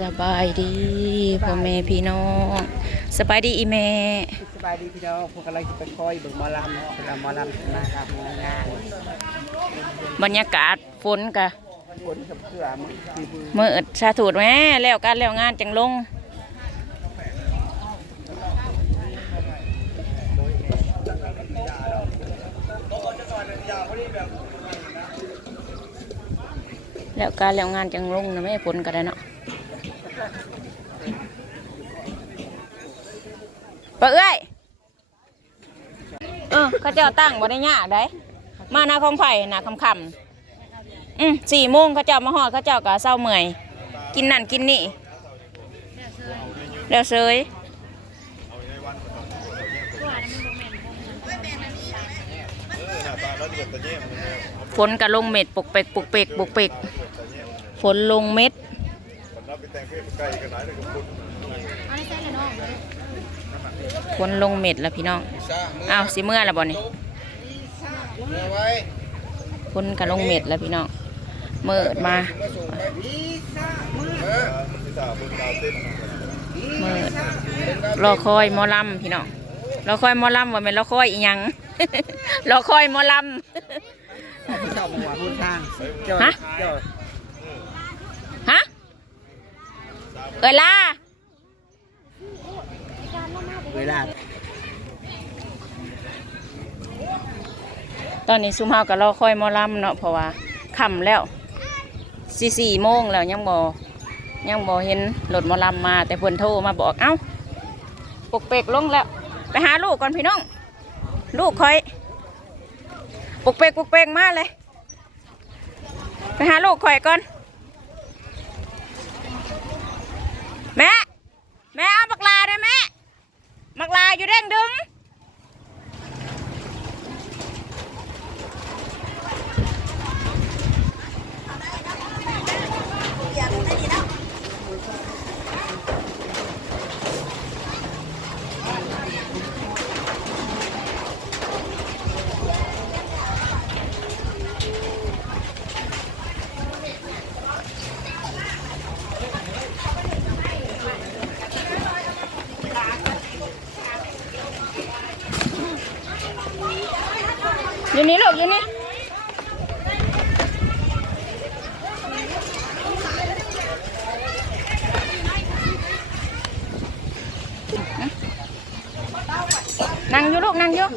สบายดีพ่อแม่พี่น้องสบายดีอีแม่สบายดีพี่น้องพวกกำลังจะไปคอยเบิ่งหมอลำเวลาหมอลำมาครับงานบรรยากาศฝนกะฝนกับเสือมือที่มือเมื่อชาถูดแม่แล้วการแล้วงานจังลงแล้วการแล้วงานจังลงนะแม่ฝนก็ได้เนาะ ปะเอ้ยเออเขาเจ้าตั้งบ่ได้ยากได้มาหน้าของไผ่หน้าคำคำๆอืมสี่โมงเขาเจ้ามาหอดเขาเจ้าก็เศร้าเมื่อย กินนั่นกินนี่แล้วเซยฝนก็ลงเม็ดปกเปกปกเปกปกเปกฝนลงเม็ด ฝนลงเม็ดแล้วพี่น้องอ้าวสิเมื่อแล้วบ่นี่ฝนก็ลงเม็ดแล้วพี่น้องเมื่อมาเมื่อรอคอยหมอลำพี่น้องรอคอยหมอลำว่าแม่นรอคอยอีหยังรอคอยหมอลเจ้ามาว่าพูดทางเจ้าฮะ เจ้าำฮะ เอยล่าเวลาตอนนี้ซุมเฮาก็รอคอยหมอลำเนาะเพราะว่าค่ำแล้วสี่สี่โมงแล้วยังบ่ยังบ่เห็นรถหมอลำมา แต่เพิ่นโทรมาบอกเอ้าปกเปกลงแล้ว ไปหาลูกก่อนพี่น้อง ลูกคอยปกเปกปกเปกมาเลย ไปหาลูกคอยก่อน แม่ แม่เอาบักลาได้แม่บักลาอยู่เร่งดึง นั่งอยู่ลูกนั่งอยู่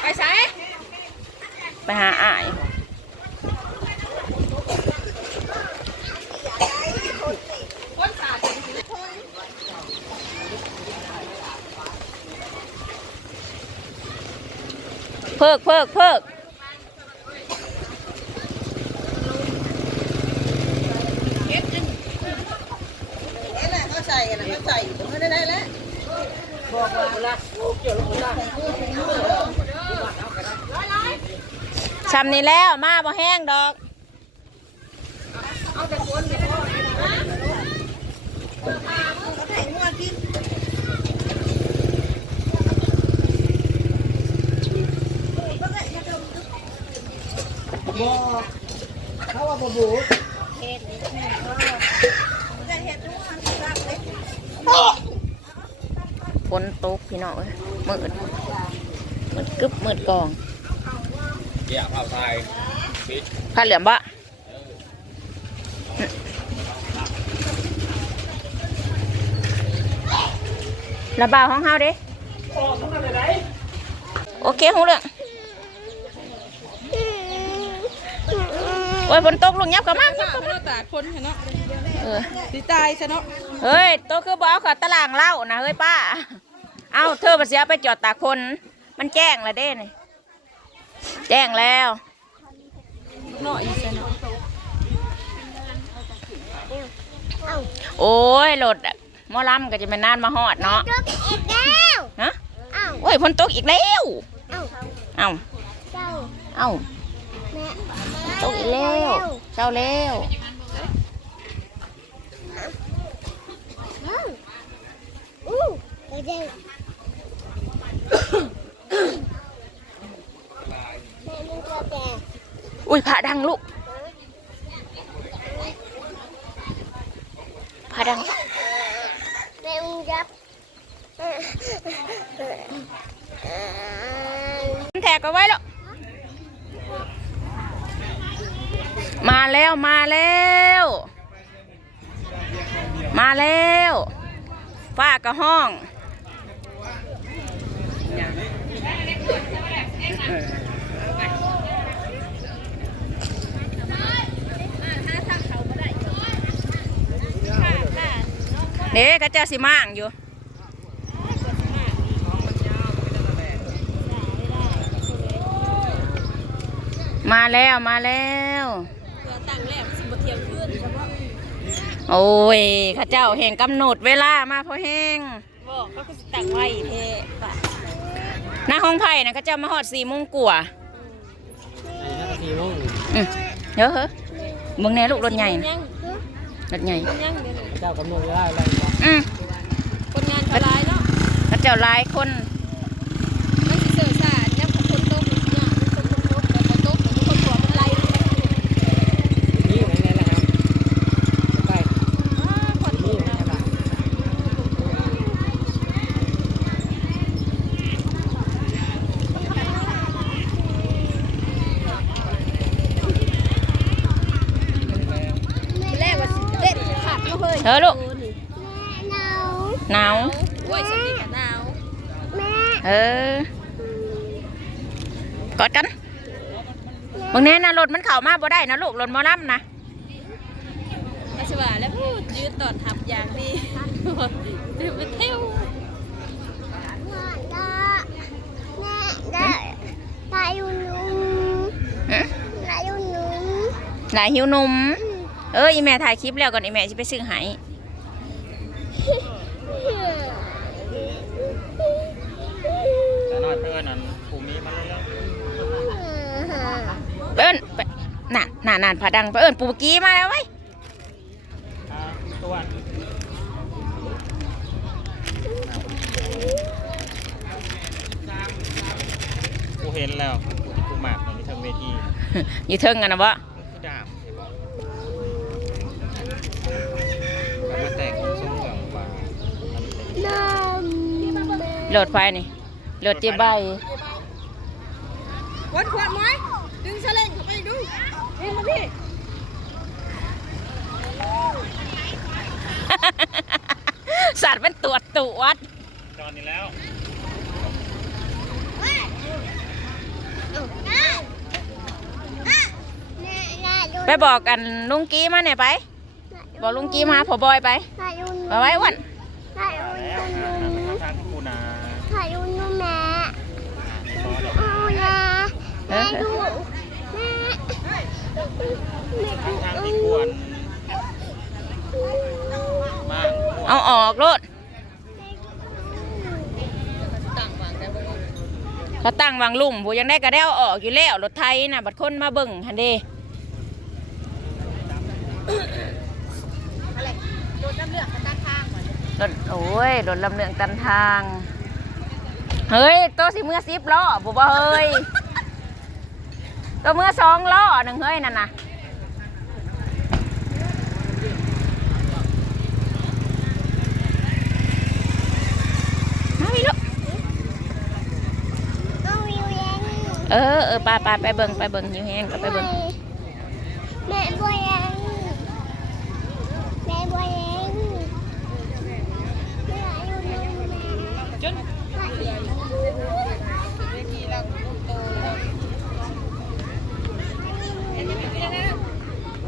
ไปใส่ไปหาอ้ายเพิกเพิกเพิก เอ๊ะเขาใส่กันนะเขาใส่ไม่ได้ได้แล้ว บอกว่าเวลาเกี่ยวลงมาชำนี้แล้วมาบ่แห้งดอกบ่เขาว่าบ่บู ฝนตกพี่น้องเอ้ยมืดมืดกึบมืดกองแย่ผ้าไทยปิดผ้าเหลืองบะระบาวของเฮาเด้โอเคหูเรื่องโอ้ยฝนตกลุงยับกับมาตาเนาะตาคนเนาะเออสิตายซะเนาะเฮ้ยโตคือบ่เอาเขอตารางเล่านะเฮ้ยป้า เอาเธอไปเสียไปจอดตากคน มันแจ้งแล้วเด้นี่แจ้งแล้วเนาะอีซะเนาะโอ้ยรถอะหมอลำก็จะเป็นนานมาฮอดเนาะอีกแล้วฮะอ้าวโอ้ยฝนตกอีกแล้วอ้าวเอ้าเจ้าเอ้าแม่ตกอีกแล้วเช้าแล้ว อ้าวอู้ เดี๋ยวเดี๋ยวแม่มึงก็แต่อุ้ยผ่าดังลูกผ่าดังแม่มึงจับแทกเอาไว้แล้ว มาแล้วมาแล้ว มาแล้วฝ้ากระห้อง เด็กก็เจ้าสิมั่างอยู่มาแล้วมาแล้วเพื่อตั้งแล้วสิบ่เที่ยงคืนเฉพาะโอ้ยข้าเจ้าแห่งกำหนดเวลามาพอแห้งบอกเขาก็สิตั้งไว้แท้ป่ะหน้าห้องไผ่นะข้าเจ้ามาหอดสี่โมงกว่าสี่โมงอืมเดี๋ยวเหอะมึงแน่ลูกรถใหญ่ยันะงรถใหญ่ยังเดี๋ยวนี้เจ้ากำหนดเวลาอะไร อืมคนงานเขาหลายเนาะข้าเจ้าหลายคน มันสิเสื่อสารเนี่ยคนตกเนี่ยคนตกตกแต่บ่ตกแต่คนตัวมันไหลนี่ไหนไหนนะครับไปอ้าคนตกนะแรกว่าสิเด็ดขาดเฮ้ย เธอลูกแม่หนาว หนาวโอ้ยสติกันหนาวแม่เออกอดกันมึงแน่นะรถมันเข้ามาบ่ได้นะลูกรถหมอลำนะอาชวาแล้วพูดยืดตอนทับอย่างดีเดี๋ยวไปเที่ยวแม่ได้ตาอยู่นุ่มอื้อตาอยู่นุ่มหลายหิวนมเอออีแม่ถ่ายคลิปแล้วก่อนอีแม่จะไปซื้อให้แต่น้อยเพื่อนนั้นภูมิมันเรื่อง ไปเอิ้นไปน่ะน่ะน่ะผาดังไปเอิ้นปูกี้มาแล้วไว้ยอ่าตัวกูเห็นแล้วกูที่กูหมากในเทิงเวทีอยู่เทิงกันนะวะคือดาบเห็นบอกแล้วมาแต่งซุ้มเหลืองฟ้าน้ำโหลดไฟนี่โหลดเจ็บใบวันขวดไหมดึงเสลงเข้าไปดู เห็นมาพี่สัตว์เป็นตัวตรวจจอนนี้แล้วไปบอกกันลุงกี้มาเนี่ยไป บอกลุงกี้มาพอบอยไปตาอยู่นุ่มไปไว้วันตาอยู่แล้วนุ่อ่าทางมทางที่กูนาตาอยู่นุ่มแม่ซอสโอ้ยาแม่ดูแม่ ทางทางที่ควรมากเอาออกรถเขาตั้งวางลุ่มผู้ยังได้กระเด้วออกอยู่แล้วรถไทยน่ะ บัดคนมาเบิ่งฮันเดรถโอ้ยรถลำเลืองตันทาง เฮ้ยตัวสิเมื่อสิบล้อผู้บ่เฮ้ย ตัวเมื่อสองล้อหนึ่งเฮ้ยนั่นน่ะมาวิลูกต้องวิวเย็นเออเออไปไปไปเบิ่งไปเบิ่งหิวแห้งก็ไปเบิ่งแม่บัวเย็นแม่บัวเย็นแม่อยู่นุ่มแม่ จน แม่ได้ดูนุ่ม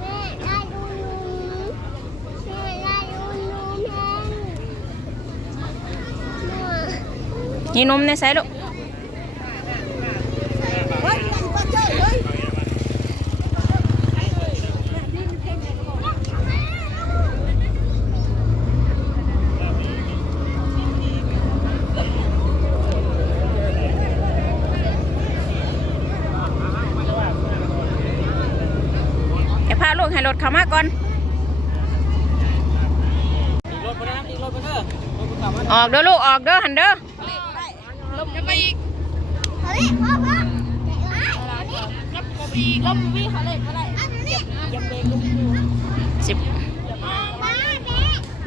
แม่ได้ดู นุ่มแม่นี่นมในไซลูกเดี๋ยวพาลูกให้รถเข้ามาก่อนอีกรถไปนะอีกรถไปเด้อรถกูขับมาออกเด้อลูก ออกเด้อหันเด้อลม จะไปอีกเฮ้ยพ่อพ่อนับเข้าไปลมวิ่งเขาเลยก็ได้เหยียบเหยียบรกลงอยู่สิบ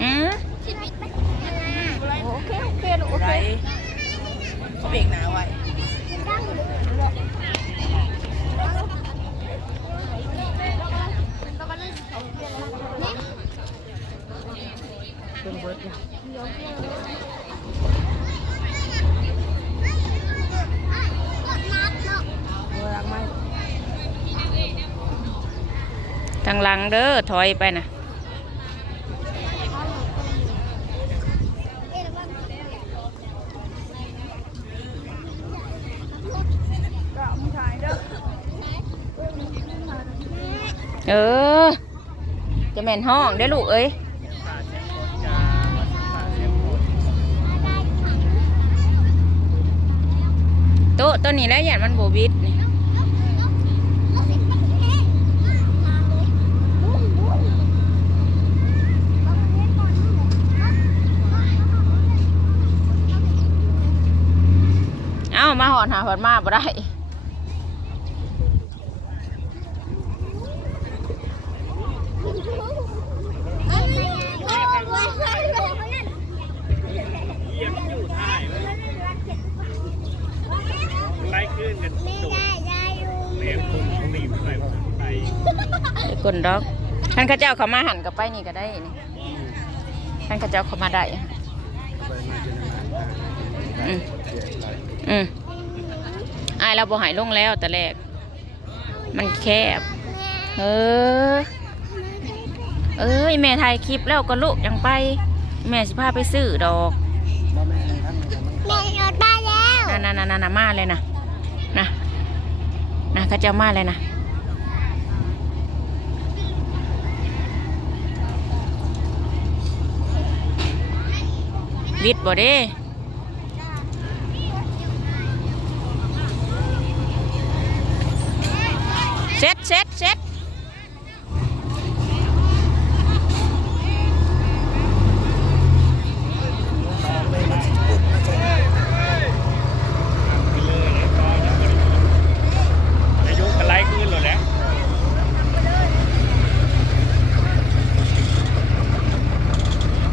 อืมโอเคโอเคลูกโอเคางหลังเด้อถอยไปนะเออ จะแม่นห้องได้ลูกเอ้ยโต๊ะตัวนี้แล้วอย่างมันโบวิดนี่ มาหอนหาหอนมาบ่ได้ไล่ขึ้นกันโดดเลี้ยงพุ่งเขาหนีบไปไปไอ้กลดอกท่านข้าเจ้าเขามาหันกับไปนี่ก็ได้นี่ท่านข้าเจ้าเขามาได้อืมอืมอายเราบ่หายลงแล้วแต่แรก มันแคบ เออ เอ้ยแม่ถ่ายคลิปแล้วก็ลูกยังไป แม่สิพาไปซื้อดอกแม่รถได้แล้วน่ะน่ะน่ะน่ะน่ะมาเลยนะนะนะข้าเจ้ามาเลยนะวิทย์บ่เด้เซ็ตเซ็ตเซ็ต อายุกันไล่ขึ้นเลยแหละ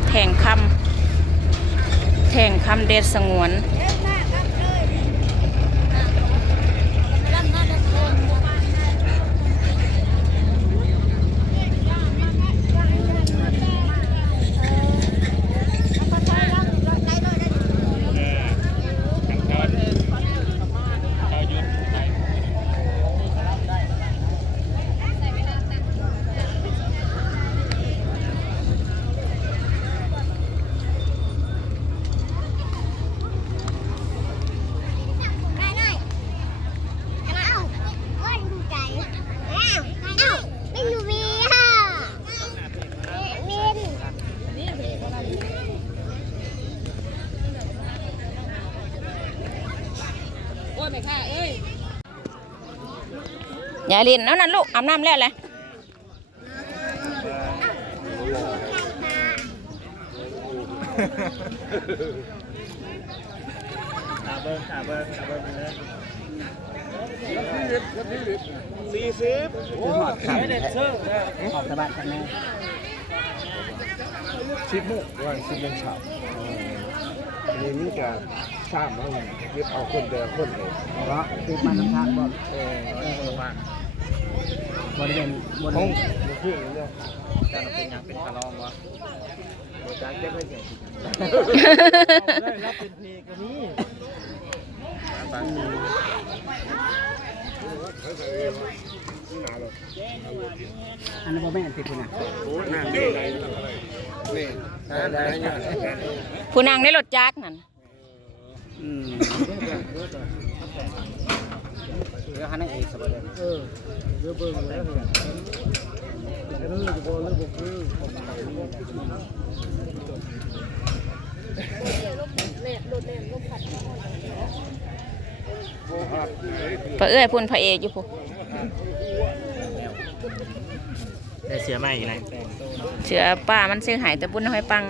แทงคำเดชสงวน ทางเขาเขายุดไป ได้เลยกระเอาก้อนใจอ้าวอ้าวเป็นหนูวีค่ะมิน โอ้ยแม่ค่ะเอ้ย อ ย่าลินแล้วนั่นลูกอาบน้ำแล้วแหละขาเบิ้งขาเบิ้งขาเบิ้งไปเลยสี่สิบคือหอดขับออกสบายกันแน่สิบโมงวันสิบโมงเช้าอันนี้นี่จะ สร้างมาเก็บเอาคนเดียวคนเลยเพราะคือมันทางบ่เออเออว่าบริเวณบริเวองณมันคืออย่างเงี้ยจะเป็นยังเป็นกระลองวะจานเก็บไว้อย่างได้รับเป็นเพลงก็มีหนาเลยอันนั้นบ่อแม่ติดคุณน่ะโอ้นาดีเลยนี่ได้ได้ยังผู้นางได้รถจักรนั่นอืมเดี๋ยวหันให้อีกสบายเลยเออเดี๋ยวเบิ่งแล้วเนี่ยเออจะบอกเรื่องบอกคือพระเอ้ยพุ่นพระเอกอยู่ผู้ได้เสียใหม่อีกไรเสือป้ามันซื้อหายแต่บุญน้อยปัง